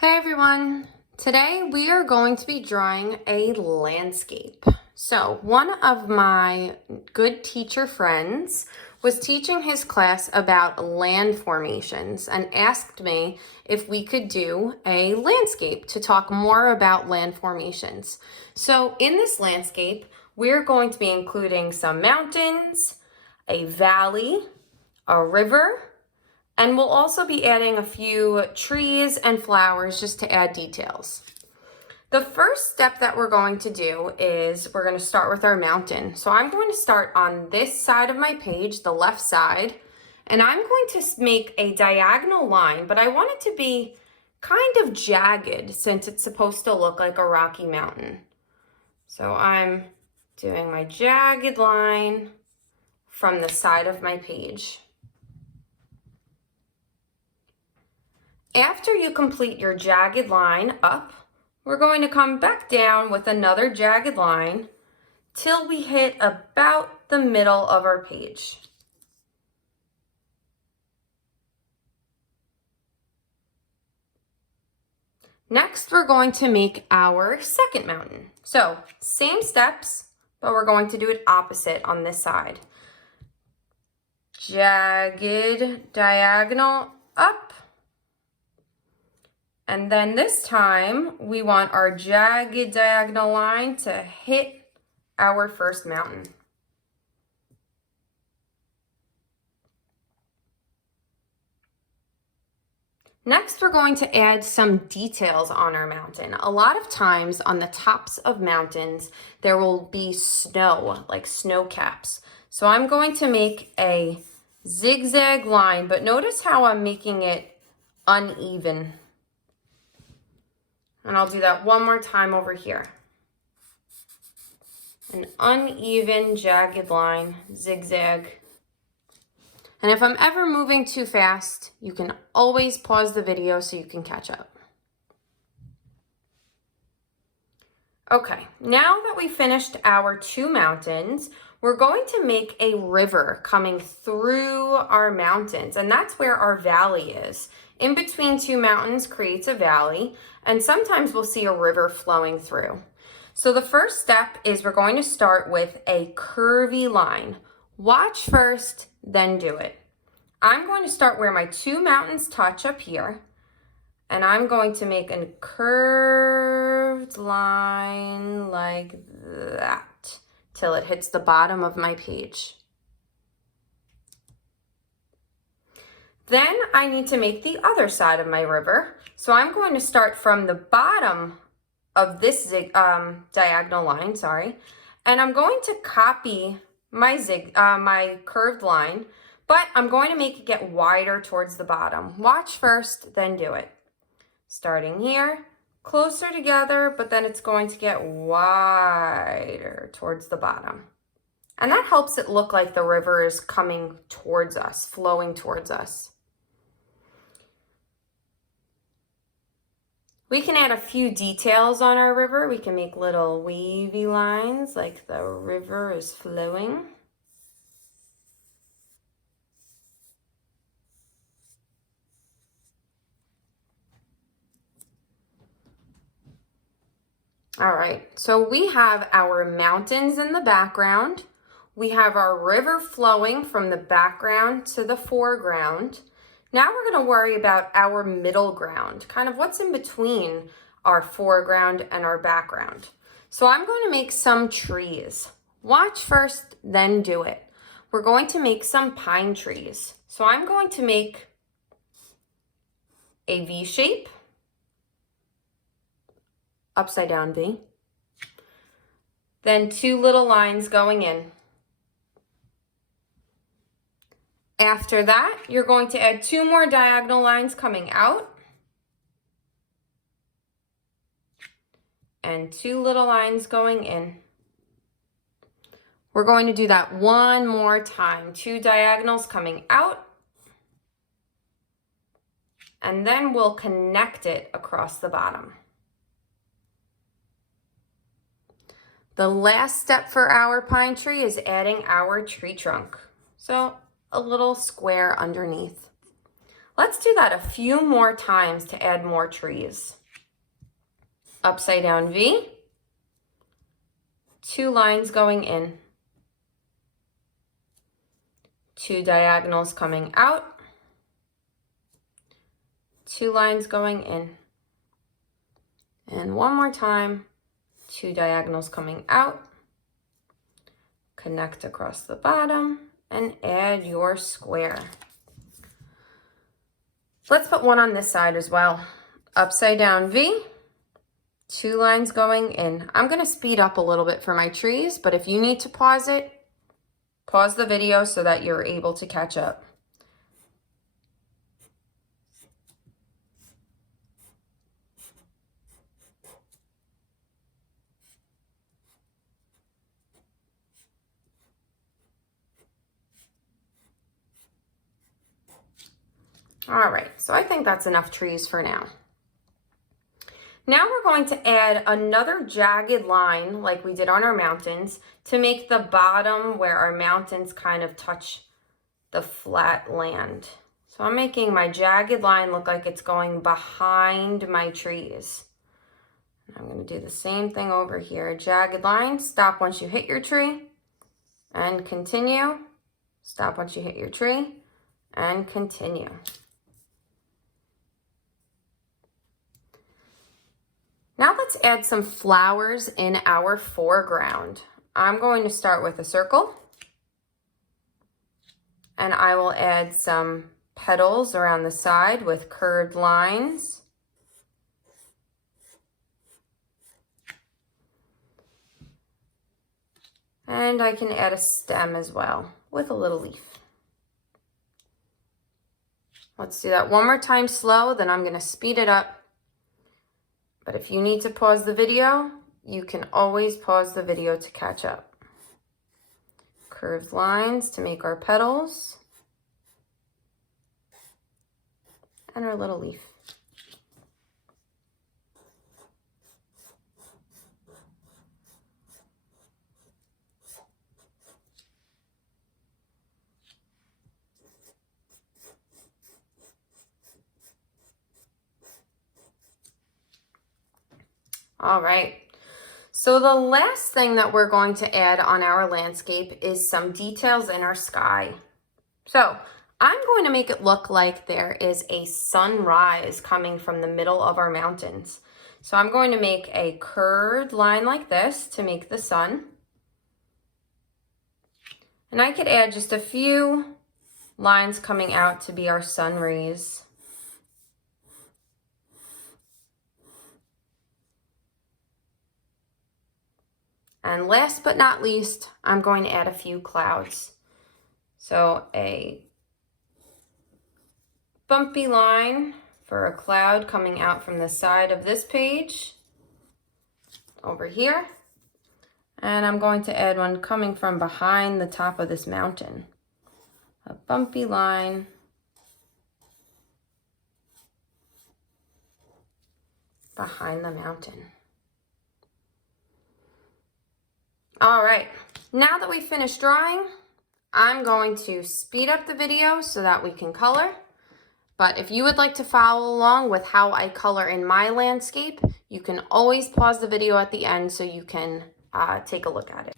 Hi everyone! Today we are going to be drawing a landscape. So one of my good teacher friends was teaching his class about land formations and asked me if we could do a landscape to talk more about land formations. So in this landscape, we're going to be including some mountains, a valley, a river, and we'll also be adding a few trees and flowers just to add details. The first step that we're going to do is we're going to start with our mountain. So I'm going to start on this side of my page, the left side, and I'm going to make a diagonal line, but I want it to be kind of jagged since it's supposed to look like a rocky mountain. So I'm doing my jagged line from the side of my page. After you complete your jagged line up, we're going to come back down with another jagged line till we hit about the middle of our page. Next, we're going to make our second mountain. So, same steps, but we're going to do it opposite on this side. Jagged diagonal up. And then this time, we want our jagged diagonal line to hit our first mountain. Next, we're going to add some details on our mountain. A lot of times on the tops of mountains, there will be snow, like snow caps. So I'm going to make a zigzag line, but notice how I'm making it uneven. And I'll do that one more time over here. An uneven, jagged line, zigzag. And if I'm ever moving too fast, you can always pause the video so you can catch up. Okay, now that we finished our two mountains, we're going to make a river coming through our mountains, and that's where our valley is. In between two mountains creates a valley, and sometimes we'll see a river flowing through. So the first step is we're going to start with a curvy line. Watch first, then do it. I'm going to start where my two mountains touch up here, and I'm going to make a curved line like that till it hits the bottom of my page. Then I need to make the other side of my river. So I'm going to start from the bottom of this diagonal line, and I'm going to copy my curved line, but I'm going to make it get wider towards the bottom. Watch first, then do it. Starting here, closer together, but then it's going to get wider towards the bottom. And that helps it look like the river is coming towards us, flowing towards us. We can add a few details on our river. We can make little wavy lines like the river is flowing. All right, so we have our mountains in the background. We have our river flowing from the background to the foreground. Now we're going to worry about our middle ground, kind of what's in between our foreground and our background. So I'm going to make some trees. Watch first, then do it. We're going to make some pine trees. So I'm going to make a V shape, upside down V, then two little lines going in. After that, you're going to add two more diagonal lines coming out and two little lines going in. We're going to do that one more time. Two diagonals coming out, and then we'll connect it across the bottom. The last step for our pine tree is adding our tree trunk. So a little square underneath. Let's do that a few more times to add more trees. Upside down V, 2 lines going in, 2 diagonals coming out, 2 lines going in, and one more time, 2 diagonals coming out, connect across the bottom, and add your square. Let's put one on this side as well. Upside down V, 2 lines going in. I'm going to speed up a little bit for my trees, but if you need to pause it, pause the video so that you're able to catch up. All right, so I think that's enough trees for now. Now we're going to add another jagged line like we did on our mountains to make the bottom where our mountains kind of touch the flat land. So I'm making my jagged line look like it's going behind my trees. I'm going to do the same thing over here. Jagged line, stop once you hit your tree, and continue. Stop once you hit your tree, and continue. Now let's add some flowers in our foreground. I'm going to start with a circle, and I will add some petals around the side with curved lines. And I can add a stem as well with a little leaf. Let's do that one more time slow, then I'm going to speed it up. But if you need to pause the video, you can always pause the video to catch up. Curved lines to make our petals. And our little leaf. All right, so the last thing that we're going to add on our landscape is some details in our sky. So I'm going to make it look like there is a sunrise coming from the middle of our mountains. So I'm going to make a curved line like this to make the sun. And I could add just a few lines coming out to be our sun rays. And last but not least, I'm going to add a few clouds. So a bumpy line for a cloud coming out from the side of this page over here. And I'm going to add one coming from behind the top of this mountain. A bumpy line. Behind the mountain. All right, now that we finished drawing, I'm going to speed up the video so that we can color. But if you would like to follow along with how I color in my landscape, you can always pause the video at the end so you can take a look at it.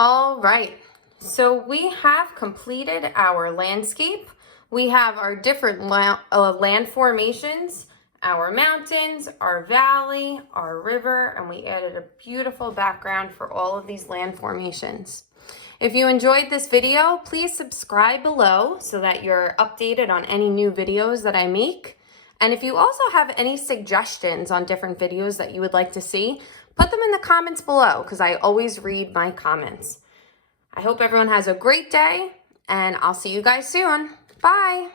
All right, so we have completed our landscape. We have our different land formations our mountains, our valley, our river, and we added a beautiful background for all of these land formations. If you enjoyed this video, please subscribe below so that you're updated on any new videos that I make. And if you also have any suggestions on different videos that you would like to see, put them in the comments below because I always read my comments. I hope everyone has a great day, and I'll see you guys soon. Bye.